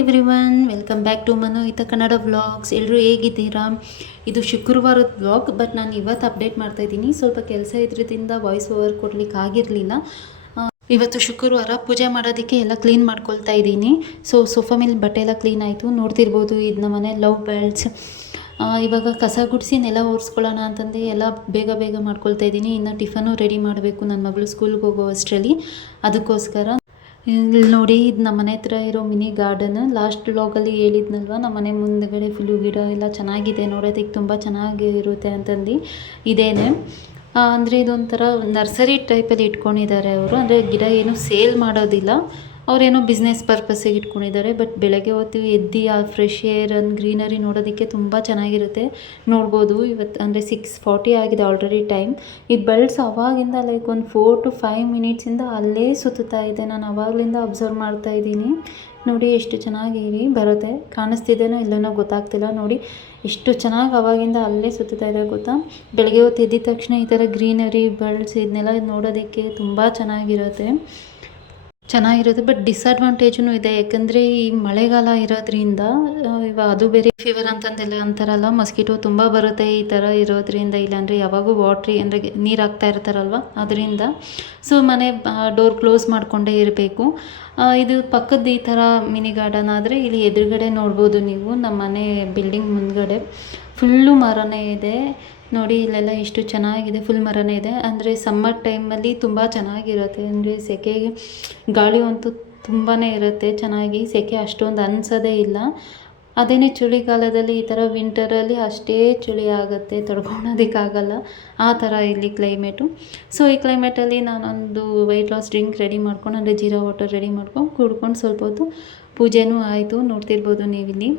Everyone, welcome back to Manohita Kannada vlogs. ಎಲ್ಲರೂ ಹೇಗಿದ್ದೀರಾ? ಇದು ಶುಕ್ರವಾರದ ವ್ಲಾಗ್, ಬಟ್ ನಾನು ಇವತ್ತು ಅಪ್ಡೇಟ್ ಮಾಡ್ತಾ ಇದ್ದೀನಿ. ಸ್ವಲ್ಪ ಕೆಲಸ ಇದ್ರಿಂದ ವಾಯ್ಸ್ ಓವರ್ ಕೊಡ್ಲಿಕ್ಕೆ ಆಗಿರಲಿಲ್ಲ. ಇವತ್ತು ಶುಕ್ರವಾರ ಪೂಜೆ ಮಾಡೋದಕ್ಕೆ ಎಲ್ಲ ಕ್ಲೀನ್ ಮಾಡ್ಕೊಳ್ತಾ ಇದ್ದೀನಿ. ಸೋಫಾ ಮೇಲೆ ಬಟ್ಟೆ ಎಲ್ಲ ಕ್ಲೀನ್ ಆಯಿತು. ನೋಡ್ತಿರ್ಬೋದು, ಇದು ನಮ್ಮ ಮನೆ ಲವ್ ಬರ್ಡ್ಸ್. ಇವಾಗ ಕಸ ಗುಡಿಸಿ ನೆಲ ಒರೆಸ್ಕೊಳ್ಳೋಣ ಅಂತಂದು ಎಲ್ಲ ಬೇಗ ಮಾಡ್ಕೊಳ್ತಾ ಇದ್ದೀನಿ. ಇನ್ನು ಟಿಫನು ರೆಡಿ ಮಾಡಬೇಕು ನನ್ನ ಮಗಳು ಸ್ಕೂಲ್ಗೆ ಹೋಗೋ ಅಷ್ಟರಲ್ಲಿ. ಅದಕ್ಕೋಸ್ಕರ ಇಲ್ಲಿ ನೋಡಿ, ಇದು ನಮ್ಮ ಮನೆ ಹತ್ರ ಇರೋ ಮಿನಿ ಗಾರ್ಡನ್. ಲಾಸ್ಟ್ ವ್ಲಾಗಲ್ಲಿ ಹೇಳಿದ್ನಲ್ವ, ನಮ್ಮ ಮನೆ ಮುಂದಗಡೆ ಫುಲ್ಲು ಗಿಡ ಎಲ್ಲ ಚೆನ್ನಾಗಿದೆ, ನೋಡೋದಕ್ಕೆ ತುಂಬ ಚೆನ್ನಾಗಿರುತ್ತೆ ಅಂತಂದು. ಇದೇನೆ ಅಂದರೆ ಇದೊಂಥರ ನರ್ಸರಿ ಟೈಪಲ್ಲಿ ಇಟ್ಕೊಂಡಿದ್ದಾರೆ ಅವರು. ಅಂದರೆ ಗಿಡ ಏನು ಸೇಲ್ ಮಾಡೋದಿಲ್ಲ, ಅವರೇನೋ ಬಿಸ್ನೆಸ್ ಪರ್ಪಸ್ಸಿಗೆ ಇಟ್ಕೊಂಡಿದ್ದಾರೆ. ಬಟ್ ಬೆಳಗ್ಗೆ ಹೊತ್ತು ಎದ್ದು ಆ ಫ್ರೆಶ್ ಏರ್ ಅಂಡ್ ಗ್ರೀನರಿ ನೋಡೋದಕ್ಕೆ ತುಂಬ ಚೆನ್ನಾಗಿರುತ್ತೆ. ನೋಡ್ಬೋದು, ಇವತ್ತು ಅಂದರೆ 6:40 ಆಗಿದೆ ಆಲ್ರೆಡಿ ಟೈಮ್. ಈ ಬರ್ಡ್ಸ್ ಅವಾಗಿಂದ ಲೈಕ್ ಒಂದು 4 to 5 ಮಿನಿಟ್ಸಿಂದ ಅಲ್ಲೇ ಸುತ್ತುತ್ತಾ ಇದೆ. ನಾನು ಅವಾಗಲಿಂದ ಅಬ್ಸರ್ವ್ ಮಾಡ್ತಾ ಇದ್ದೀನಿ. ನೋಡಿ ಎಷ್ಟು ಚೆನ್ನಾಗಿ ಬರುತ್ತೆ, ಕಾಣಿಸ್ತಿದ್ದೇನೋ ಇಲ್ಲನೋ ಗೊತ್ತಾಗ್ತಿಲ್ಲ. ನೋಡಿ ಎಷ್ಟು ಚೆನ್ನಾಗಿ ಅವಾಗಿಂದ ಅಲ್ಲೇ ಸುತ್ತುತ್ತಾ ಇದೆ ಗೊತ್ತಾ. ಬೆಳಗ್ಗೆ ಹೊತ್ತು ಎದ್ದಿದ ತಕ್ಷಣ ಈ ಥರ ಗ್ರೀನರಿ ಬರ್ಡ್ಸ್ ಇದನ್ನೆಲ್ಲ ನೋಡೋದಕ್ಕೆ ತುಂಬ ಚೆನ್ನಾಗಿರುತ್ತೆ. ಬಟ್ ಡಿಸ್ಅಡ್ವಾಂಟೇಜೂ ಇದೆ. ಯಾಕಂದರೆ ಈ ಮಳೆಗಾಲ ಇರೋದ್ರಿಂದ, ಇವಾಗ ಅದು ಬೇರೆ ಫೀವರ್ ಅಂತಂದೆಲ್ಲ ಅಂತಾರಲ್ಲ, ಮಸ್ಕಿಟೋ ತುಂಬ ಬರುತ್ತೆ ಈ ಥರ ಇರೋದ್ರಿಂದ. ಇಲ್ಲಾಂದರೆ ಯಾವಾಗೂ ವಾಟ್ರಿ ಅಂದರೆ ನೀರು ಹಾಕ್ತಾ ಇರ್ತಾರಲ್ವ, ಅದರಿಂದ. ಸೊ ಮನೆ ಡೋರ್ ಕ್ಲೋಸ್ ಮಾಡಿಕೊಂಡೇ ಇರಬೇಕು. ಇದು ಪಕ್ಕದ ಈ ಥರ ಮಿನಿ ಗಾರ್ಡನ್ ಆದರೆ, ಇಲ್ಲಿ ಎದುರುಗಡೆ ನೋಡ್ಬೋದು ನೀವು, ನಮ್ಮ ಮನೆ ಬಿಲ್ಡಿಂಗ್ ಮುಂದ್ಗಡೆ ಫುಲ್ಲು ಮರನೇ ಇದೆ. ನೋಡಿ ಇಲ್ಲೆಲ್ಲ ಎಷ್ಟು ಚೆನ್ನಾಗಿದೆ, ಫುಲ್ ಮರನೇ ಇದೆ. ಅಂದರೆ ಸಮ್ಮರ್ ಟೈಮಲ್ಲಿ ತುಂಬ ಚೆನ್ನಾಗಿರುತ್ತೆ. ಅಂದರೆ ಸೆಕೆಗೆ ಗಾಳಿ ಅಂತೂ ತುಂಬಾ ಇರುತ್ತೆ ಚೆನ್ನಾಗಿ, ಸೆಕೆ ಅಷ್ಟೊಂದು ಅನಿಸೋದೇ ಇಲ್ಲ. ಅದೇನೇ ಚಳಿಗಾಲದಲ್ಲಿ ಈ ಥರ ವಿಂಟರಲ್ಲಿ ಅಷ್ಟೇ ಚಳಿ ಆಗುತ್ತೆ, ತಡ್ಕೊಳೋದಕ್ಕಾಗಲ್ಲ ಆ ಥರ ಇಲ್ಲಿ ಕ್ಲೈಮೇಟು. ಸೊ ಈ ಕ್ಲೈಮೇಟಲ್ಲಿ ನಾನೊಂದು ವೆಯ್ಟ್ ಲಾಸ್ ಡ್ರಿಂಕ್ ರೆಡಿ ಮಾಡ್ಕೊಂಡು, ಅಂದರೆ ಜೀರಾ ವಾಟರ್ ರೆಡಿ ಮಾಡ್ಕೊಂಡು ಕುಡ್ಕೊಂಡು ಸ್ವಲ್ಪ ಹೊತ್ತು ಪೂಜೆನೂ ಆಯಿತು. ನೋಡ್ತಿರ್ಬೋದು ನೀವಿಲ್ಲಿ.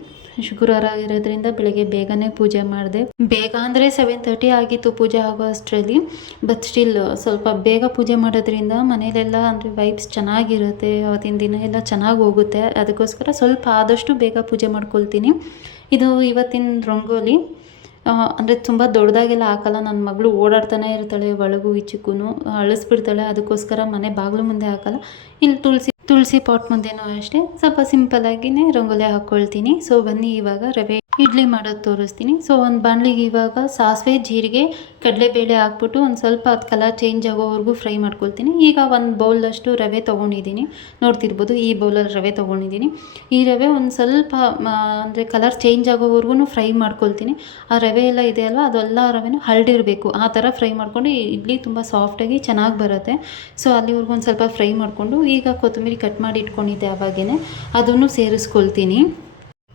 ಶುಕ್ರವಾರ ಆಗಿರೋದ್ರಿಂದ ಬೆಳಗ್ಗೆ ಬೇಗನೆ ಪೂಜೆ ಮಾಡಿದೆ. ಬೇಗ ಅಂದರೆ 7:30 ಆಗಿತ್ತು ಪೂಜೆ ಆಗೋ ಅಷ್ಟರಲ್ಲಿ. ಬಟ್ ಸ್ಟಿಲ್ ಸ್ವಲ್ಪ ಬೇಗ ಪೂಜೆ ಮಾಡೋದ್ರಿಂದ ಮನೇಲೆಲ್ಲ ಅಂದರೆ ವೈಬ್ಸ್ ಚೆನ್ನಾಗಿರುತ್ತೆ, ಅವತ್ತಿನ ದಿನ ಎಲ್ಲ ಚೆನ್ನಾಗಿ ಹೋಗುತ್ತೆ. ಅದಕ್ಕೋಸ್ಕರ ಸ್ವಲ್ಪ ಆದಷ್ಟು ಬೇಗ ಪೂಜೆ ಮಾಡ್ಕೊಳ್ತೀನಿ. ಇದು ಇವತ್ತಿನ ರಂಗೋಲಿ. ಅಂದರೆ ತುಂಬ ದೊಡ್ಡದಾಗೆಲ್ಲ ಹಾಕಲ್ಲ. ನನ್ನ ಮಗಳು ಓಡಾಡ್ತಾನೆ ಇರ್ತಾಳೆ, ಒಳಗೂ ಈಚಕ್ಕೂ ಅಳಿಸ್ಬಿಡ್ತಾಳೆ. ಅದಕ್ಕೋಸ್ಕರ ಮನೆ ಬಾಗಿಲು ಮುಂದೆ ಹಾಕಲ್ಲ. ಇಲ್ಲಿ ತುಳಸಿ ಪಾಟ್ ಮುಂದೆನೂ ಅಷ್ಟೇ ಸ್ವಲ್ಪ ಸಿಂಪಲ್ಲಾಗಿಯೇ ರಂಗೋಲಿ ಹಾಕ್ಕೊಳ್ತೀನಿ. ಸೊ ಬನ್ನಿ ಇವಾಗ ರವೆ ಇಡ್ಲಿ ಮಾಡೋದು ತೋರಿಸ್ತೀನಿ. ಸೊ ಒಂದು ಬಾಣಲಿಗೆ ಇವಾಗ ಸಾಸಿವೆ, ಜೀರಿಗೆ, ಕಡಲೆಬೇಳೆ ಹಾಕ್ಬಿಟ್ಟು ಒಂದು ಸ್ವಲ್ಪ ಅದು ಕಲರ್ ಚೇಂಜ್ ಆಗೋವರೆಗೂ ಫ್ರೈ ಮಾಡ್ಕೊಳ್ತೀನಿ. ಈಗ ಒಂದು ಬೌಲಷ್ಟು ರವೆ ತೊಗೊಂಡಿದ್ದೀನಿ. ನೋಡ್ತಿರ್ಬೋದು, ಈ ಬೌಲಲ್ಲಿ ರವೆ ತೊಗೊಂಡಿದ್ದೀನಿ. ಈ ರವೆ ಒಂದು ಸ್ವಲ್ಪ ಅಂದರೆ ಕಲರ್ ಚೇಂಜ್ ಆಗೋವರೆಗೂ ಫ್ರೈ ಮಾಡ್ಕೊಳ್ತೀನಿ. ಆ ರವೆ ಎಲ್ಲ ಇದೆ ಅಲ್ವ, ಅದೆಲ್ಲ ರವೆನೂ ಹರಡಿರಬೇಕು. ಆ ಥರ ಫ್ರೈ ಮಾಡ್ಕೊಂಡು ಇಡ್ಲಿ ತುಂಬ ಸಾಫ್ಟಾಗಿ ಚೆನ್ನಾಗಿ ಬರುತ್ತೆ. ಸೊ ಅಲ್ಲಿವರೆಗೂ ಒಂದು ಸ್ವಲ್ಪ ಫ್ರೈ ಮಾಡಿಕೊಂಡು, ಈಗ ಕೊತ್ತಂಬರಿ ಕಟ್ ಮಾಡಿ ಇಟ್ಕೊಂಡಿದ್ದೆ ಆವಾಗೇ, ಅದನ್ನು ಸೇರಿಸ್ಕೊಳ್ತೀನಿ.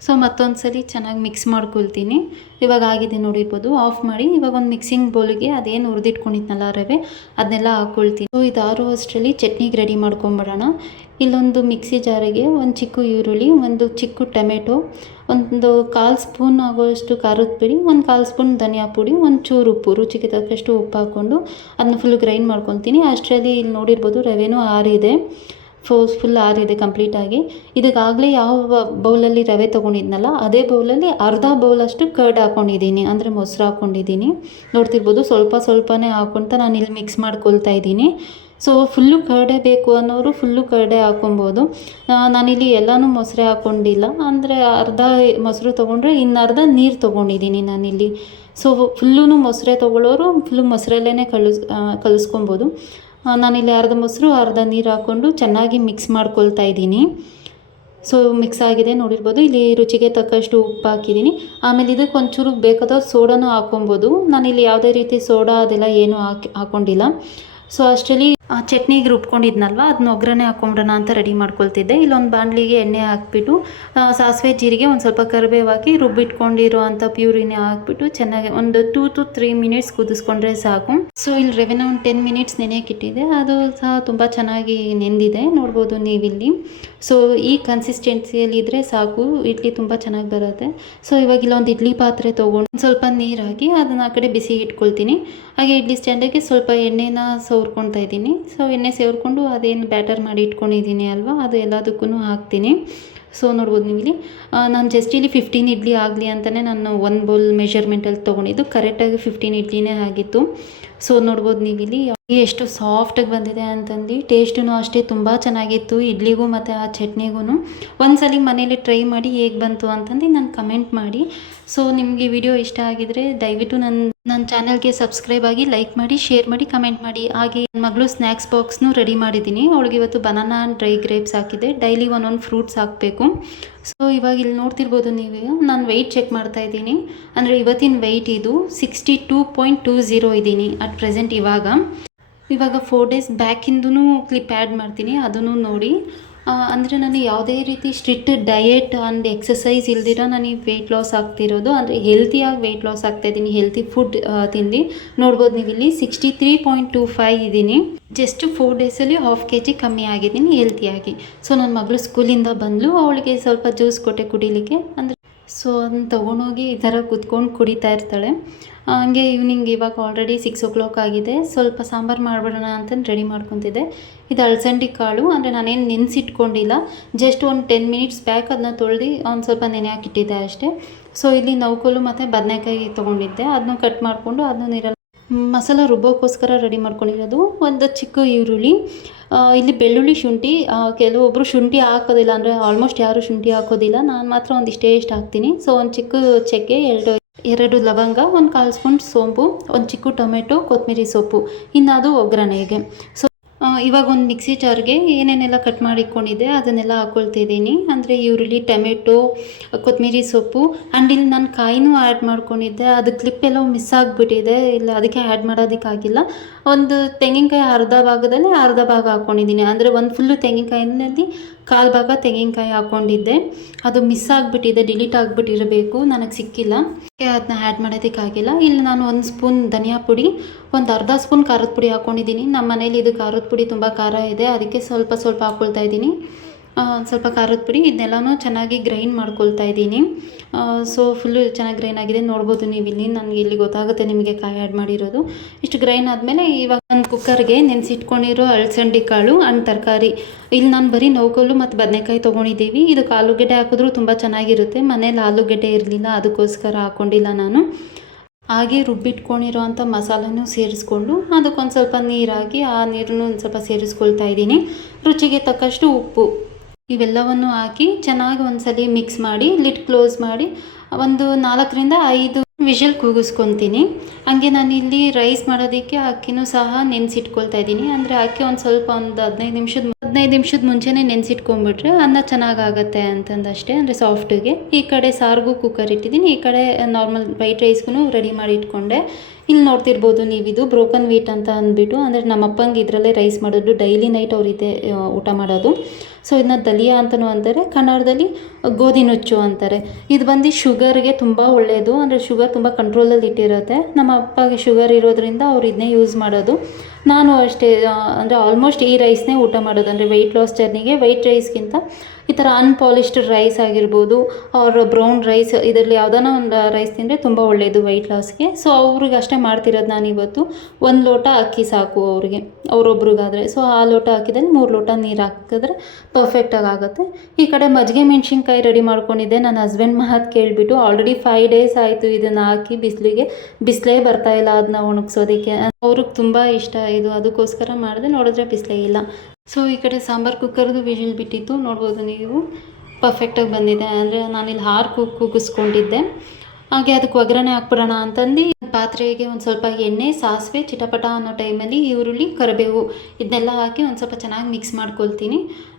ಸೊ ಮತ್ತೊಂದು ಸಲ ಚೆನ್ನಾಗಿ ಮಿಕ್ಸ್ ಮಾಡ್ಕೊಳ್ತೀನಿ. ಇವಾಗ ಆಗಿದೆ ನೋಡಿರ್ಬೋದು. ಆಫ್ ಮಾಡಿ ಇವಾಗ ಒಂದು ಮಿಕ್ಸಿಂಗ್ ಬೌಲಿಗೆ ಅದೇನು ಹುರಿದಿಟ್ಕೊಂಡಿದ್ನಲ್ಲ ರವೆ, ಅದನ್ನೆಲ್ಲ ಹಾಕ್ಕೊಳ್ತೀನಿ. ಸೊ ಇದಾರೋ ಅಷ್ಟರಲ್ಲಿ ಚಟ್ನಿಗೆ ರೆಡಿ ಮಾಡ್ಕೊಂಬಿಡೋಣ. ಇಲ್ಲೊಂದು ಮಿಕ್ಸಿ ಜಾರಿಗೆ ಒಂದು ಚಿಕ್ಕ ಈರುಳ್ಳಿ, ಒಂದು ಚಿಕ್ಕ ಟೊಮೆಟೊ, ಒಂದು 1/4 ಸ್ಪೂನ್ ಆಗೋಷ್ಟು ಖಾರದ ಪುಡಿ, ಒಂದು 1/4 ಸ್ಪೂನ್ ಧನಿಯಾ ಪುಡಿ, ಒಂದು ಚೂರು ಉಪ್ಪು, ರುಚಿಗೆ ತಕ್ಕಷ್ಟು ಉಪ್ಪು ಹಾಕ್ಕೊಂಡು ಅದನ್ನ ಫುಲ್ ಗ್ರೈಂಡ್ ಮಾಡ್ಕೊತೀನಿ. ಅಷ್ಟರಲ್ಲಿ ಇಲ್ಲಿ ನೋಡಿರ್ಬೋದು ರವೆನೂ ಆರಿದೆ, ಫುಲ್ ಆರಿದೆ ಕಂಪ್ಲೀಟಾಗಿ. ಇದಕ್ಕಾಗಲೇ ಯಾವ ಬೌಲಲ್ಲಿ ರವೆ ತೊಗೊಂಡಿದ್ನಲ್ಲ, ಅದೇ ಬೌಲಲ್ಲಿ ಅರ್ಧ ಬೌಲಷ್ಟು ಕರ್ಡ್ ಹಾಕ್ಕೊಂಡಿದ್ದೀನಿ, ಅಂದರೆ ಮೊಸರು ಹಾಕ್ಕೊಂಡಿದ್ದೀನಿ. ನೋಡ್ತಿರ್ಬೋದು, ಸ್ವಲ್ಪನೇ ಹಾಕ್ಕೊತ ನಾನು ಇಲ್ಲಿ ಮಿಕ್ಸ್ ಮಾಡ್ಕೊಳ್ತಾ ಇದ್ದೀನಿ. ಸೊ ಫುಲ್ಲು ಕರ್ಡೆ ಬೇಕು ಅನ್ನೋರು ಫುಲ್ಲು ಕರ್ಡೆ ಹಾಕ್ಕೊಬೋದು. ನಾನಿಲ್ಲಿ ಎಲ್ಲನೂ ಮೊಸರೇ ಹಾಕ್ಕೊಂಡಿಲ್ಲ, ಅಂದರೆ ಅರ್ಧ ಮೊಸರು ತೊಗೊಂಡ್ರೆ ಇನ್ನರ್ಧ ನೀರು ತೊಗೊಂಡಿದ್ದೀನಿ ನಾನಿಲ್ಲಿ. ಸೊ ಫುಲ್ಲೂ ಮೊಸರೇ ತೊಗೊಳ್ಳೋರು ಫುಲ್ಲು ಮೊಸರಲ್ಲೇ ಕಲಿಸ್ಕೊಬೋದು. ನಾನಿಲ್ಲಿ ಅರ್ಧ ಮೊಸರು ಅರ್ಧ ನೀರು ಹಾಕ್ಕೊಂಡು ಚೆನ್ನಾಗಿ ಮಿಕ್ಸ್ ಮಾಡ್ಕೊಳ್ತಾ ಇದ್ದೀನಿ. ಸೊ ಮಿಕ್ಸ್ ಆಗಿದೆ ನೋಡಿರ್ಬೋದು. ಇಲ್ಲಿ ರುಚಿಗೆ ತಕ್ಕಷ್ಟು ಉಪ್ಪು ಹಾಕಿದ್ದೀನಿ. ಆಮೇಲೆ ಇದಕ್ಕೆ ಒಂಚೂರು ಬೇಕಾದ ಸೋಡಾನ ಹಾಕ್ಕೊಬೋದು. ನಾನಿಲ್ಲಿ ಯಾವುದೇ ರೀತಿ ಸೋಡಾ ಅದೆಲ್ಲ ಏನೂ ಹಾಕ್ಕೊಂಡಿಲ್ಲ. ಸೊ ಅಷ್ಟರಲ್ಲಿ ಆ ಚಟ್ನಿಗೆ ರುಬ್ಕೊಂಡಿದ್ನಲ್ವ, ಅದನ್ನ ಒಗ್ಗರಣೆ ಹಾಕ್ಕೊಂಬಿಡೋಣ ಅಂತ ರೆಡಿ ಮಾಡ್ಕೊಳ್ತಿದ್ದೆ. ಇಲ್ಲೊಂದು ಬಾಣಲಿಗೆ ಎಣ್ಣೆ ಹಾಕ್ಬಿಟ್ಟು ಸಾಸಿವೆ, ಜೀರಿಗೆ, ಒಂದು ಸ್ವಲ್ಪ ಕರಿಬೇವು ಹಾಕಿ ರುಬ್ಬಿಟ್ಕೊಂಡಿರೋ ಅಂಥ ಪ್ಯೂರಿನೇ ಹಾಕ್ಬಿಟ್ಟು ಚೆನ್ನಾಗಿ ಒಂದು 2 to 3 ಮಿನಿಟ್ಸ್ ಕುದಿಸ್ಕೊಂಡ್ರೆ ಸಾಕು. ಸೊ ಇಲ್ಲಿ ರವೆನ ಒಂದು 10 ಮಿನಿಟ್ಸ್ ನೆನೆಯಕ್ಕಿಟ್ಟಿದೆ, ಅದು ಸಹ ತುಂಬ ಚೆನ್ನಾಗಿ ನೆಂದಿದೆ, ನೋಡ್ಬೋದು ನೀವಿಲ್ಲಿ. ಸೊ ಈ ಕನ್ಸಿಸ್ಟೆನ್ಸಿಯಲ್ಲಿ ಇದ್ದರೆ ಸಾಕು, ಇಡ್ಲಿ ತುಂಬ ಚೆನ್ನಾಗಿ ಬರುತ್ತೆ. ಸೊ ಇವಾಗ ಇಲ್ಲೊಂದು ಇಡ್ಲಿ ಪಾತ್ರೆ ತೊಗೊಂಡು ಸ್ವಲ್ಪ ನೀರು ಹಾಕಿ ಅದನ್ನು ಆ ಕಡೆ ಬಿಸಿಗೆ ಇಟ್ಕೊಳ್ತೀನಿ. ಹಾಗೆ ಇಡ್ಲಿ ಸ್ಟ್ಯಾಂಡಿಗೆ ಸ್ವಲ್ಪ ಎಣ್ಣೆನ ಸವರ್ಕೊಳ್ತಾ ಇದ್ದೀನಿ. ಸೊ ಎಣ್ಣೆ ಸೇರಿಕೊಂಡು ಅದೇನು ಬ್ಯಾಟರ್ ಮಾಡಿ ಇಟ್ಕೊಂಡಿದ್ದೀನಿ ಅಲ್ವಾ, ಅದು ಎಲ್ಲದಕ್ಕೂ ಹಾಕ್ತೀನಿ. ಸೊ ನೋಡ್ಬೋದು ನೀವಿಲ್ಲಿ ನಾನು ಜಸ್ಟ್ ಇಲ್ಲಿ 15 ಇಡ್ಲಿ ಆಗಲಿ ಅಂತಲೇ ನಾನು 1 ಬೌಲ್ ಮೆಷರ್ಮೆಂಟಲ್ಲಿ ತೊಗೊಂಡಿದ್ದು. ಕರೆಕ್ಟಾಗಿ 15 ಇಡ್ಲಿನೇ ಆಗಿತ್ತು. ಸೊ ನೋಡ್ಬೋದು ನೀವಿಲ್ಲಿ ಎಷ್ಟು ಸಾಫ್ಟಾಗಿ ಬಂದಿದೆ ಅಂತಂದು. ಟೇಸ್ಟೂ ಅಷ್ಟೇ ತುಂಬ ಚೆನ್ನಾಗಿತ್ತು ಇಡ್ಲಿಗೂ ಮತ್ತು ಆ ಚಟ್ನಿಗೂ. ಒಂದ್ಸಲ ಮನೇಲಿ ಟ್ರೈ ಮಾಡಿ ಹೇಗೆ ಬಂತು ಅಂತಂದು ನಾನು ಕಮೆಂಟ್ ಮಾಡಿ. ಸೊ ನಿಮಗೆ ವಿಡಿಯೋ ಇಷ್ಟ ಆಗಿದರೆ ದಯವಿಟ್ಟು ನನ್ನ ಚಾನಲ್ಗೆ ಸಬ್ಸ್ಕ್ರೈಬ್ ಆಗಿ, ಲೈಕ್ ಮಾಡಿ, ಶೇರ್ ಮಾಡಿ, ಕಮೆಂಟ್ ಮಾಡಿ. ಹಾಗೆ ನನ್ನ ಮಗಳು ಸ್ನ್ಯಾಕ್ಸ್ ಬಾಕ್ಸ್ನೂ ರೆಡಿ ಮಾಡಿದ್ದೀನಿ. ಅವಳಿಗೆ ಇವತ್ತು ಬನಾನಾ ಡ್ರೈ ಗ್ರೇಪ್ಸ್ ಹಾಕಿದೆ. ಡೈಲಿ ಒಂದೊಂದು ಫ್ರೂಟ್ಸ್ ಹಾಕಬೇಕು. ಸೊ ಇವಾಗ ಇಲ್ಲಿ ನೋಡ್ತಿರ್ಬೋದು ನೀವು, ನಾನು ವೆಯ್ಟ್ ಚೆಕ್ ಮಾಡ್ತಾ ಇದ್ದೀನಿ. ಅಂದರೆ ಇವತ್ತಿನ ವೆಯ್ಟ್ ಇದು 62.20 ಇದ್ದೀನಿ ಅಟ್ ಪ್ರೆಸೆಂಟ್. ಇವಾಗ 4 ಡೇಸ್ ಬ್ಯಾಕಿಂದೂ ಕ್ಲಿಪ್ ಆ್ಯಡ್ ಮಾಡ್ತೀನಿ, ಅದನ್ನು ನೋಡಿ. ಅಂದರೆ ನಾನು ಯಾವುದೇ ರೀತಿ ಸ್ಟ್ರಿಕ್ಟ್ ಡಯೆಟ್ ಆ್ಯಂಡ್ ಎಕ್ಸಸೈಸ್ ಇಲ್ದಿರ ನಾನು ವೆಯ್ಟ್ ಲಾಸ್ ಆಗ್ತಿರೋದು. ಅಂದರೆ ಹೆಲ್ತಿಯಾಗಿ ವೆಯ್ಟ್ ಲಾಸ್ ಆಗ್ತಾಯಿದ್ದೀನಿ, ಹೆಲ್ತಿ ಫುಡ್ ತಿಂದು. ನೋಡ್ಬೋದು ನೀವು ಇಲ್ಲಿ 63.25 ಇದ್ದೀನಿ. ಜಸ್ಟ್ 4 ಡೇಸಲ್ಲಿ 1/2 kg ಕಮ್ಮಿ ಆಗಿದ್ದೀನಿ ಹೆಲ್ತಿಯಾಗಿ. ಸೊ ನನ್ನ ಮಗಳು ಸ್ಕೂಲಿಂದ ಬಂದಳು, ಅವಳಿಗೆ ಸ್ವಲ್ಪ ಜ್ಯೂಸ್ ಕೊಟ್ಟೆ ಕುಡಿಲಿಕ್ಕೆ. ಅಂದರೆ ಸೊ ಅದನ್ನ ತೊಗೊಂಡೋಗಿ ಈ ಥರ ಕುತ್ಕೊಂಡು ಕುಡಿತಾ ಇರ್ತಾಳೆ. ಹಂಗೆ ಈವ್ನಿಂಗ್ ಇವಾಗ ಆಲ್ರೆಡಿ 6 o'clock ಆಗಿದೆ. ಸ್ವಲ್ಪ ಸಾಂಬಾರು ಮಾಡಿಬಿಡೋಣ ಅಂತಂದು ರೆಡಿ ಮಾಡ್ಕೊತಿದ್ದೆ. ಇದು ಅಲಸಂದಿ ಕಾಳು, ಅಂದರೆ ನಾನೇನು ನೆನೆಸಿಟ್ಕೊಂಡಿಲ್ಲ, ಜಸ್ಟ್ ಒಂದು 10 minutes ಬ್ಯಾಕ್ ಅದನ್ನ ತೊಳೆದು ಒಂದು ಸ್ವಲ್ಪ ನೆನೆ ಹಾಕಿಟ್ಟಿದ್ದೆ ಅಷ್ಟೇ. ಸೊ ಇಲ್ಲಿ ನೌಕೋಲು ಮತ್ತು ಬದನೆಕಾಯಿ ತೊಗೊಂಡಿದ್ದೆ, ಅದನ್ನು ಕಟ್ ಮಾಡಿಕೊಂಡು ಅದನ್ನು ನೀರಲ್ಲಿ ಮಸಾಲ ರುಬ್ಬೋಕ್ಕೋಸ್ಕರ ರೆಡಿ ಮಾಡ್ಕೊಂಡಿರೋದು. ಒಂದು ಚಿಕ್ಕ ಈರುಳ್ಳಿ, ಇಲ್ಲಿ ಬೆಳ್ಳುಳ್ಳಿ, ಶುಂಠಿ. ಕೆಲವೊಬ್ಬರು ಶುಂಠಿ ಹಾಕೋದಿಲ್ಲ, ಅಂದರೆ ಆಲ್ಮೋಸ್ಟ್ ಯಾರೂ ಶುಂಠಿ ಹಾಕೋದಿಲ್ಲ. ನಾನು ಮಾತ್ರ ಒಂದಿಷ್ಟೇ ಹಾಕ್ತೀನಿ. ಸೊ ಒಂದು ಚಿಕ್ಕ ಚಕ್ಕೆ, 2 ಲವಂಗ, 1/4 ಸ್ಪೂನ್ ಸೋಂಪು, ಒಂದು ಚಿಕ್ಕ ಟೊಮೆಟೊ, ಕೊತ್ತಂಬರಿ ಸೊಪ್ಪು, ಇನ್ನು ಅದು ಒಗ್ಗರಣೆಗೆ. ಸೊ ಇವಾಗ ಒಂದು ಮಿಕ್ಸಿ ಜಾರ್ಗೆ ಏನೇನೆಲ್ಲ ಕಟ್ ಮಾಡಿಕೊಂಡಿದ್ದೆ ಅದನ್ನೆಲ್ಲ ಹಾಕ್ಕೊಳ್ತಿದ್ದೀನಿ. ಅಂದರೆ ಈರುಳ್ಳಿ, ಟೊಮೆಟೊ, ಕೊತ್ತಂಬರಿ ಸೊಪ್ಪು. ಆ್ಯಂಡ್ ಇಲ್ಲಿ ನಾನು ಕಾಯಿನೂ ಆ್ಯಡ್ ಮಾಡ್ಕೊಂಡಿದ್ದೆ, ಅದು ಕ್ಲಿಪ್ಪೆಲ್ಲೋ ಮಿಸ್ ಆಗಿಬಿಟ್ಟಿದೆ, ಇಲ್ಲ ಅದಕ್ಕೆ ಆ್ಯಡ್ ಮಾಡೋದಕ್ಕಾಗಿಲ್ಲ. ಒಂದು ತೆಂಗಿನಕಾಯಿ ಅರ್ಧ ಭಾಗದಲ್ಲಿ ಅರ್ಧ ಭಾಗ ಹಾಕ್ಕೊಂಡಿದ್ದೀನಿ. ಅಂದರೆ ಒಂದು ಫುಲ್ಲು ತೆಂಗಿನಕಾಯಿನಲ್ಲಿ 1/4 ಭಾಗ ತೆಂಗಿನಕಾಯಿ ಹಾಕ್ಕೊಂಡಿದ್ದೆ, ಅದು ಮಿಸ್ ಆಗಿಬಿಟ್ಟಿದೆ, ಡಿಲೀಟ್ ಆಗಿಬಿಟ್ಟಿರಬೇಕು, ನನಗೆ ಸಿಕ್ಕಿಲ್ಲ, ಅದನ್ನ ಆ್ಯಡ್ ಮಾಡೋದಕ್ಕಾಗಿಲ್ಲ. ಇಲ್ಲಿ ನಾನು 1 ಸ್ಪೂನ್ ಧನಿಯಾ ಪುಡಿ, ಒಂದು ಅರ್ಧ ಸ್ಪೂನ್ ಖಾರದ ಪುಡಿ ಹಾಕ್ಕೊಂಡಿದ್ದೀನಿ. ನಮ್ಮ ಮನೇಲಿ ಇದು ಖಾರದ ಪುಡಿ ತುಂಬ ಖಾರ ಇದೆ, ಅದಕ್ಕೆ ಸ್ವಲ್ಪ ಹಾಕ್ಕೊಳ್ತಾ ಇದ್ದೀನಿ. ಸ್ವಲ್ಪ ಖಾರದ ಪುಡಿ, ಇದನ್ನೆಲ್ಲನೂ ಚೆನ್ನಾಗಿ ಗ್ರೈಂಡ್ ಮಾಡ್ಕೊಳ್ತಾ ಇದ್ದೀನಿ. ಸೊ ಫುಲ್ಲು ಚೆನ್ನಾಗಿ ಗ್ರೈಂಡ್ ಆಗಿದೆ, ನೋಡ್ಬೋದು ನೀವು ಇಲ್ಲಿ. ನನಗೆ ಇಲ್ಲಿ ಗೊತ್ತಾಗುತ್ತೆ ನಿಮಗೆ ಕಾಯಿ ಆ್ಯಡ್ ಮಾಡಿರೋದು. ಇಷ್ಟು ಗ್ರೈಂಡ್ ಆದಮೇಲೆ ಇವಾಗ ಒಂದು ಕುಕ್ಕರ್ಗೆ ನೆನೆಸಿಟ್ಕೊಂಡಿರೋ ಅಲಸಂದಿ ಕಾಳು ಆ್ಯಂಡ್ ತರಕಾರಿ. ಇಲ್ಲಿ ನಾನು ಬರೀ ನೌಕಲು ಮತ್ತು ಬದನೆಕಾಯಿ ತೊಗೊಂಡಿದ್ದೀವಿ. ಇದಕ್ಕೆ ಆಲೂಗಡ್ಡೆ ಹಾಕಿದ್ರೂ ತುಂಬ ಚೆನ್ನಾಗಿರುತ್ತೆ. ಮನೇಲಿ ಆಲೂಗಡ್ಡೆ ಇರಲಿಲ್ಲ, ಅದಕ್ಕೋಸ್ಕರ ಹಾಕ್ಕೊಂಡಿಲ್ಲ ನಾನು. ಹಾಗೆ ರುಬ್ಬಿಟ್ಕೊಂಡಿರೋ ಅಂಥ ಮಸಾಲನೂ ಸೇರಿಸ್ಕೊಂಡು ಅದಕ್ಕೊಂದು ಸ್ವಲ್ಪ ನೀರಾಗಿ ಆ ನೀರನ್ನು ಒಂದು ಸ್ವಲ್ಪ ಸೇರಿಸ್ಕೊಳ್ತಾ ಇದ್ದೀನಿ. ರುಚಿಗೆ ತಕ್ಕಷ್ಟು ಉಪ್ಪು, ಇವೆಲ್ಲವನ್ನು ಹಾಕಿ ಚೆನ್ನಾಗಿ ಒಂದ್ಸಲಿ ಮಿಕ್ಸ್ ಮಾಡಿ ಲಿಡ್ ಕ್ಲೋಸ್ ಮಾಡಿ ಒಂದು 4ರಿಂದ 5 ವಿಷಲ್ ಕೂಗಿಸ್ಕೊತೀನಿ. ಹಾಗೆ ನಾನು ಇಲ್ಲಿ ರೈಸ್ ಮಾಡೋದಕ್ಕೆ ಅಕ್ಕಿನೂ ಸಹ ನೆನೆಸಿಟ್ಕೊಳ್ತಾ ಇದ್ದೀನಿ. ಅಂದರೆ ಅಕ್ಕಿ ಒಂದು ಸ್ವಲ್ಪ ಒಂದು 15 ನಿಮಿಷದ ಮುಂಚೆನೇ ನೆನೆಸಿಟ್ಕೊಂಡ್ಬಿಟ್ರೆ ಅನ್ನ ಚೆನ್ನಾಗಾಗತ್ತೆ ಅಂತಂದಷ್ಟೇ, ಅಂದರೆ ಸಾಫ್ಟಿಗೆ. ಈ ಕಡೆ ಸಾರಿಗೂ ಕುಕ್ಕರ್ ಇಟ್ಟಿದ್ದೀನಿ, ಈ ಕಡೆ ನಾರ್ಮಲ್ ವೈಟ್ ರೈಸ್ಗೂ ರೆಡಿ ಮಾಡಿ ಇಟ್ಕೊಂಡೆ. ಇಲ್ಲಿ ನೋಡ್ತಿರ್ಬೋದು ನೀವು, ಇದು ಬ್ರೋಕನ್ ವೀಟ್ ಅಂತ ಅಂದ್ಬಿಟ್ಟು, ಅಂದರೆ ನಮ್ಮ ಅಪ್ಪಂಗೆ ಇದರಲ್ಲೇ ರೈಸ್ ಮಾಡೋದು, ಡೈಲಿ ನೈಟ್ ಅವ್ರು ಇದೆ ಊಟ ಮಾಡೋದು. ಸೊ ಇದನ್ನ ದಲಿಯಾ ಅಂತಲೂ ಅಂತಾರೆ, ಕನ್ನಡದಲ್ಲಿ ಗೋಧಿ ನುಚ್ಚು ಅಂತಾರೆ. ಇದು ಬಂದು ಶುಗರ್ಗೆ ತುಂಬ ಒಳ್ಳೆಯದು, ಅಂದರೆ ಶುಗರ್ ತುಂಬ ಕಂಟ್ರೋಲಲ್ಲಿ ಇಟ್ಟಿರುತ್ತೆ. ನಮ್ಮ ಅಪ್ಪಗೆ ಶುಗರ್ ಇರೋದ್ರಿಂದ ಅವ್ರು ಇದನ್ನೇ ಯೂಸ್ ಮಾಡೋದು. ನಾನು ಅಷ್ಟೇ, ಅಂದರೆ ಆಲ್ಮೋಸ್ಟ್ ಈ ರೈಸ್ನೇ ಊಟ ಮಾಡೋದು. ಅಂದರೆ ವೆಯ್ಟ್ ಲಾಸ್ ಜರ್ನಿಗೆ ವೈಟ್ ರೈಸ್ಗಿಂತ ಈ ಥರ ಅನ್ಪಾಲಿಶ್ಡ್ ರೈಸ್ ಆಗಿರ್ಬೋದು, ಅವ್ರ ಬ್ರೌನ್ ರೈಸ್, ಇದರಲ್ಲಿ ಯಾವುದಾನ ಒಂದು ರೈಸ್ ತಿಂದರೆ ತುಂಬ ಒಳ್ಳೆಯದು ವೈಟ್ ಲಾಸ್ಗೆ. ಸೊ ಅವ್ರಿಗೆ ಅಷ್ಟೇ ಮಾಡ್ತಿರೋದು ನಾನು ಇವತ್ತು. 1 ಲೋಟ ಅಕ್ಕಿ ಸಾಕು ಅವ್ರಿಗೆ, ಅವರೊಬ್ರಿಗಾದರೆ. ಸೊ ಆ ಲೋಟ ಹಾಕಿದಲ್ಲಿ 3 ಲೋಟ ನೀರು ಹಾಕಿದ್ರೆ ಪರ್ಫೆಕ್ಟಾಗಿ ಆಗುತ್ತೆ. ಈ ಕಡೆ ಮಜ್ಜಿಗೆ ಮೆಣಸಿನ್ಕಾಯಿ ರೆಡಿ ಮಾಡ್ಕೊಂಡಿದ್ದೆ. ನನ್ನ ಹಸ್ಬೆಂಡ್ ಮಾತು ಕೇಳಿಬಿಟ್ಟು, ಆಲ್ರೆಡಿ 5 ಡೇಸ್ ಆಯಿತು ಇದನ್ನು ಹಾಕಿ, ಬಿಸಿಲೇ ಬರ್ತಾಯಿಲ್ಲ ಅದನ್ನ ಒಣಗಿಸೋದಕ್ಕೆ. ಅವ್ರಿಗೆ ತುಂಬ ಇಷ್ಟ ಇದು, ಅದಕ್ಕೋಸ್ಕರ ಮಾಡಿದೆ. ನೋಡಿದ್ರೆ ಬಿಸಿಲೇ ಇಲ್ಲ. ಸೊ ಈ ಕಡೆ ಸಾಂಬಾರು ಕುಕ್ಕರ್ದು ವಿಷಲ್ ಬಿಟ್ಟಿತ್ತು, ನೋಡ್ಬೋದು ನೀವು, ಪರ್ಫೆಕ್ಟಾಗಿ ಬಂದಿದೆ. ಅಂದರೆ ನಾನಿಲ್ಲಿ 6 ಕೂಗಿಸ್ಕೊಂಡಿದ್ದೆ. ಹಾಗೆ ಅದಕ್ಕೆ ಒಗ್ಗರಣೆ ಹಾಕ್ಬಿಡೋಣ ಅಂತಂದು ಪಾತ್ರೆಗೆ ಒಂದು ಸ್ವಲ್ಪ ಎಣ್ಣೆ, ಸಾಸಿವೆ ಚಿಟಪಟ ಅನ್ನೋ ಟೈಮಲ್ಲಿ ಈರುಳ್ಳಿ, ಕರಿಬೇವು ಇದನ್ನೆಲ್ಲ ಹಾಕಿ ಒಂದು ಸ್ವಲ್ಪ ಚೆನ್ನಾಗಿ ಮಿಕ್ಸ್ ಮಾಡ್ಕೊಳ್ತೀನಿ.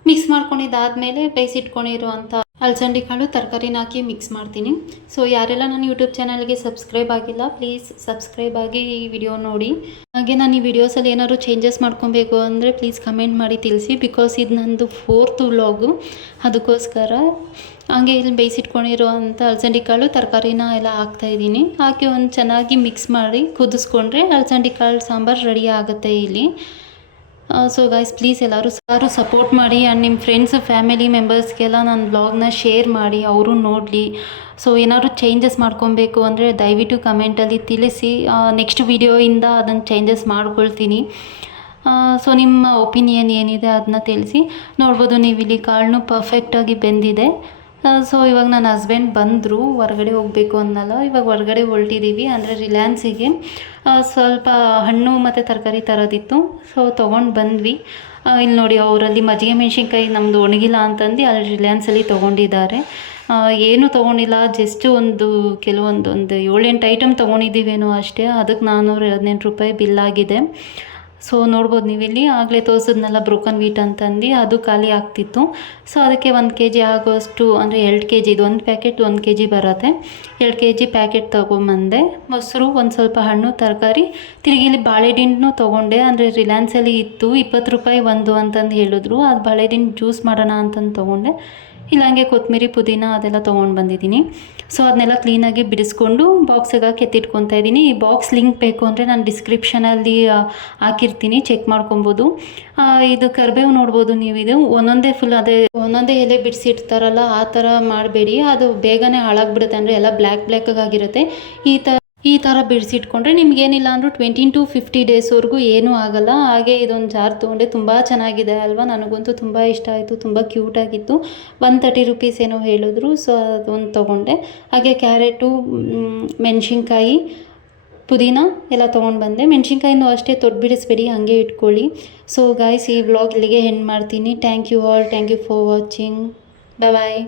ಮಿಕ್ಸ್ ಮಾಡ್ಕೊಂಡಿದ್ದಾದಮೇಲೆ ಬೇಯಿಸಿಟ್ಕೊಂಡಿರೋ ಅಂಥ ಅಲಸಂದಿ ಕಾಳು ತರಕಾರಿನ ಹಾಕಿ ಮಿಕ್ಸ್ ಮಾಡ್ತೀನಿ. ಸೊ ಯಾರೆಲ್ಲ ನನ್ನ ಯೂಟ್ಯೂಬ್ ಚಾನಲ್ಗೆ ಸಬ್ಸ್ಕ್ರೈಬ್ ಆಗಿಲ್ಲ, ಪ್ಲೀಸ್ ಸಬ್ಸ್ಕ್ರೈಬ್ ಆಗಿ ಈ ವಿಡಿಯೋ ನೋಡಿ. ಹಾಗೆ ನಾನು ಈ ವಿಡಿಯೋಸಲ್ಲಿ ಏನಾದ್ರು ಚೇಂಜಸ್ ಮಾಡ್ಕೊಬೇಕು ಅಂದರೆ ಪ್ಲೀಸ್ ಕಮೆಂಟ್ ಮಾಡಿ ತಿಳಿಸಿ, ಬಿಕಾಸ್ ಇದು ನಂದು 4th ವ್ಲಾಗು, ಅದಕ್ಕೋಸ್ಕರ. ಹಾಗೆ ಇಲ್ಲಿ ಬೇಯಿಸಿಟ್ಕೊಂಡಿರೋ ಅಂಥ ಅಲಸಂದಿ ಕಾಳು ತರಕಾರಿನ ಎಲ್ಲ ಹಾಕ್ತಾಯಿದ್ದೀನಿ. ಹಾಕಿ ಒಂದು ಚೆನ್ನಾಗಿ ಮಿಕ್ಸ್ ಮಾಡಿ ಕುದಿಸ್ಕೊಂಡ್ರೆ ಅಲಸಂದಿ ಕಾಳು ಸಾಂಬಾರು ರೆಡಿ ಆಗುತ್ತೆ ಇಲ್ಲಿ. ಸೊ ಗೈಸ್, ಪ್ಲೀಸ್ ಎಲ್ಲರೂ ಸಪೋರ್ಟ್ ಮಾಡಿ. ಆ್ಯಂಡ್ ನಿಮ್ಮ ಫ್ರೆಂಡ್ಸ್, ಫ್ಯಾಮಿಲಿ ಮೆಂಬರ್ಸ್ಗೆಲ್ಲ ನನ್ನ ಬ್ಲಾಗ್ನ ಶೇರ್ ಮಾಡಿ, ಅವರು ನೋಡಲಿ. ಸೊ ಏನಾದ್ರು ಚೇಂಜಸ್ ಮಾಡ್ಕೊಬೇಕು ಅಂದರೆ ದಯವಿಟ್ಟು ಕಮೆಂಟಲ್ಲಿ ತಿಳಿಸಿ. ನೆಕ್ಸ್ಟ್ ವೀಡಿಯೋಯಿಂದ ಅದನ್ನು ಚೇಂಜಸ್ ಮಾಡ್ಕೊಳ್ತೀನಿ. ಸೊ ನಿಮ್ಮ ಒಪಿನಿಯನ್ ಏನಿದೆ ಅದನ್ನ ತಿಳಿಸಿ. ನೋಡ್ಬೋದು ನೀವು, ಇಲ್ಲಿ ಕಾಳನ್ನು ಪರ್ಫೆಕ್ಟಾಗಿ ಬೆಂದಿದೆ. ಸೊ ಇವಾಗ ನನ್ನ ಹಸ್ಬೆಂಡ್ ಬಂದರು, ಹೊರಗಡೆ ಹೋಗಬೇಕು ಅನ್ನಲ್ಲ, ಇವಾಗ ಹೊರಗಡೆ ಹೊರಟಿದ್ದೀವಿ, ಅಂದರೆ ರಿಲಯನ್ಸಿಗೆ. ಸ್ವಲ್ಪ ಹಣ್ಣು ಮತ್ತು ತರಕಾರಿ ತರೋದಿತ್ತು. ಸೊ ತೊಗೊಂಡು ಬಂದ್ವಿ. ಇಲ್ಲಿ ನೋಡಿ ಅವರಲ್ಲಿ ಮಜ್ಜಿಗೆ ಮೆಣಸಿನ್ಕಾಯಿ ನಮ್ಮದು ಒಣಗಿಲ್ಲ ಅಂತಂದು ಅಲ್ಲಿ ರಿಲಯನ್ಸಲ್ಲಿ ತೊಗೊಂಡಿದ್ದಾರೆ. ಏನೂ ತೊಗೊಂಡಿಲ್ಲ, ಜಸ್ಟ್ ಕೆಲವೊಂದು 7-8 ಐಟಮ್ ತೊಗೊಂಡಿದ್ದೀವೇನೋ ಅಷ್ಟೇ. ಅದಕ್ಕೆ ₹418 ಬಿಲ್ಲಾಗಿದೆ. ಸೊ ನೋಡ್ಬೋದು ನೀವಿಲ್ಲಿ ಆಗಲೇ ತೋರಿಸಿದ್ನಲ್ಲ ಬ್ರೋಕನ್ ವೀಟ್ ಅಂತಂದು, ಅದು ಖಾಲಿ ಆಗ್ತಿತ್ತು. ಸೊ ಅದಕ್ಕೆ 1 kg ಆಗೋಷ್ಟು, ಅಂದರೆ 2 kg, ಇದು ಒಂದು ಪ್ಯಾಕೆಟ್ 1 kg ಬರುತ್ತೆ. 2 kg ಪ್ಯಾಕೆಟ್ ತೊಗೊಂಬಂದೆ. ಮೊಸರು, ಒಂದು ಸ್ವಲ್ಪ ಹಣ್ಣು ತರಕಾರಿ, ತಿರುಗಿ ಇಲ್ಲಿ ಬಾಳೆಹಣ್ಣು ತೊಗೊಂಡೆ. ಅಂದರೆ ರಿಲಯನ್ಸಲ್ಲಿ ಇತ್ತು, ₹20 ಒಂದು ಅಂತಂದು ಹೇಳಿದ್ರು. ಅದು ಬಾಳೆಹಣ್ಣು ಜ್ಯೂಸ್ ಮಾಡೋಣ ಅಂತಂದು ತೊಗೊಂಡೆ. ಇಲ್ಲ ಹಂಗೆ ಕೊತ್ತಂಬರಿ ಪುದೀನ ಅದೆಲ್ಲ ತೊಗೊಂಡು ಬಂದಿದ್ದೀನಿ. ಸೊ ಅದನ್ನೆಲ್ಲ ಕ್ಲೀನಾಗಿ ಬಿಡಿಸ್ಕೊಂಡು ಬಾಕ್ಸಿಗೆ ಹಾಕಿ ಎತ್ತಿಟ್ಕೊತಾ ಇದ್ದೀನಿ. ಈ ಬಾಕ್ಸ್ ಲಿಂಕ್ ಬೇಕು ಅಂದರೆ ನಾನು ಡಿಸ್ಕ್ರಿಪ್ಷನಲ್ಲಿ ಹಾಕಿರ್ತೀನಿ, ಚೆಕ್ ಮಾಡ್ಕೊಬೋದು. ಇದು ಕರಿಬೇವು ನೋಡ್ಬೋದು ನೀವಿದು ಒಂದೊಂದೇ ಎಲೆ ಬಿಡಿಸಿಡ್ತಾರಲ್ಲ, ಆ ಥರ ಮಾಡಬೇಡಿ, ಅದು ಬೇಗನೆ ಹಾಳಾಗ್ಬಿಡುತ್ತೆ. ಅಂದರೆ ಎಲ್ಲ ಬ್ಲ್ಯಾಕ್ ಆಗಿರುತ್ತೆ. ಈ ಥರ ಬಿಡಿಸಿಟ್ಕೊಂಡ್ರೆ ನಿಮಗೇನಿಲ್ಲ ಅಂದರೂ 20 to 50 ಡೇಸ್ವರೆಗೂ ಏನೂ ಆಗೋಲ್ಲ. ಹಾಗೆ ಇದೊಂದು ಜಾರ್ ತೊಗೊಂಡೆ, ತುಂಬ ಚೆನ್ನಾಗಿದೆ ಅಲ್ವಾ. ನನಗಂತೂ ತುಂಬ ಇಷ್ಟ ಆಯಿತು, ತುಂಬ ಕ್ಯೂಟಾಗಿತ್ತು. ₹130 ಏನೋ ಹೇಳಿದ್ರು. ಸೊ ಅದೊಂದು ತೊಗೊಂಡೆ. ಹಾಗೆ ಕ್ಯಾರೆಟು, ಮೆಣಸಿನ್ಕಾಯಿ, ಪುದೀನ ಎಲ್ಲ ತೊಗೊಂಡು ಬಂದೆ. ಮೆಣಸಿನ್ಕಾಯಿನೂ ಅಷ್ಟೇ ಬಿಡಿಸ್ಬೇಡಿ, ಹಾಗೆ ಇಟ್ಕೊಳ್ಳಿ. ಸೊ ಗಾಯ್ಸ್, ಈ ವ್ಲಾಗ್ ಇಲ್ಲಿಗೆ ಎಂಡ್ ಮಾಡ್ತೀನಿ. Thank you all, thank you for watching. Bye.